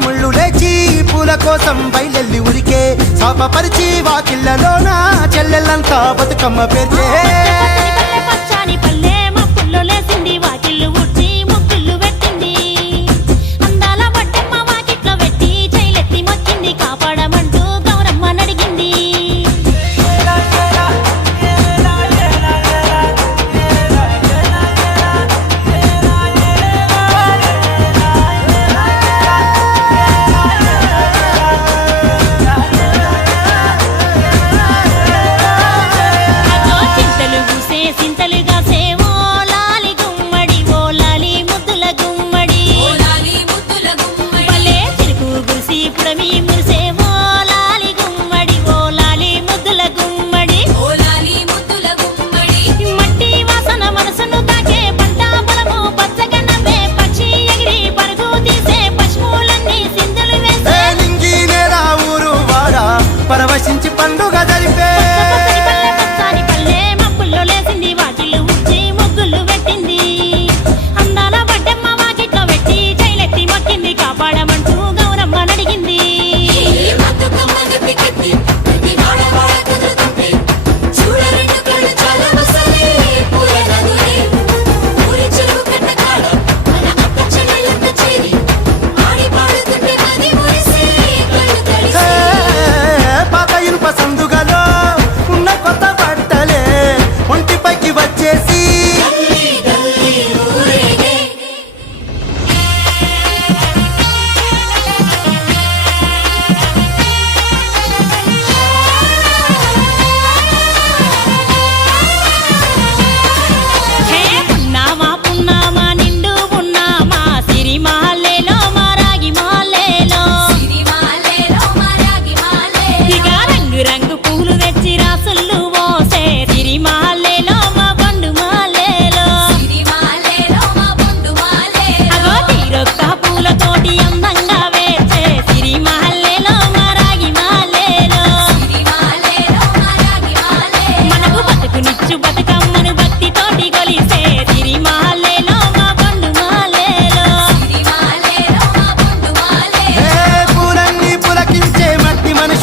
ముళ్ళు లేచి పూల కోసం బయలెల్లి ఉరికే శాపపరిచి వాకిళ్ళలోనా చెల్లెళ్ళంతా బతుకమ్మ పెరిచే.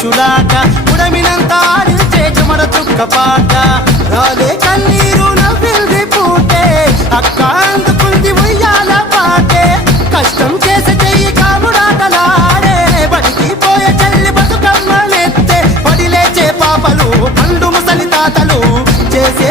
పురుషులాట ఉడమినంత ఆడించే చెమడ చుక్క పాట రాలే కన్నీరు నవ్వింది పూటే అక్క అందుకుంది ఉయ్యాల పాటే. కష్టం చేసి చెయ్యి కాముడాటలాడే బడికి పోయే చెల్లి పడిలేచే పాపలు పండు ముసలి తాతలు చేసే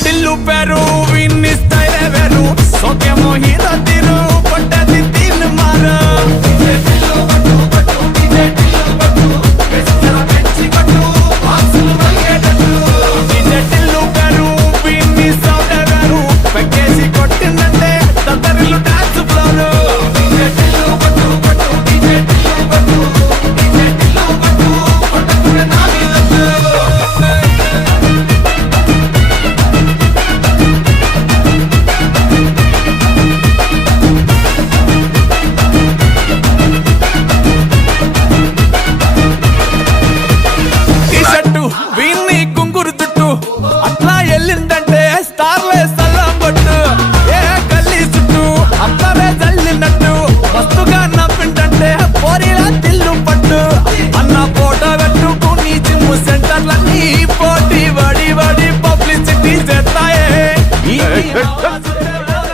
టిల్లు పెరు విన్నిస్తాయి వేరు సోకేమో హీరో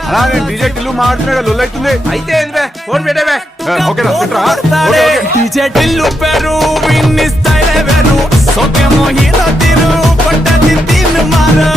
అలా నేను డీజే టిల్లు మాట్లాడుతున్నా లొల్లు అవుతుంది అయితే ఏంద్రే ఫోన్ పెట్టేవే? ఓకేనా పెట్టరా? Okay okay. డీజే టిల్లు పెరు విన్ని స్టైల్ వేరు. సోకేమో హీరో తీరు కొట్టది తీన్ మారు.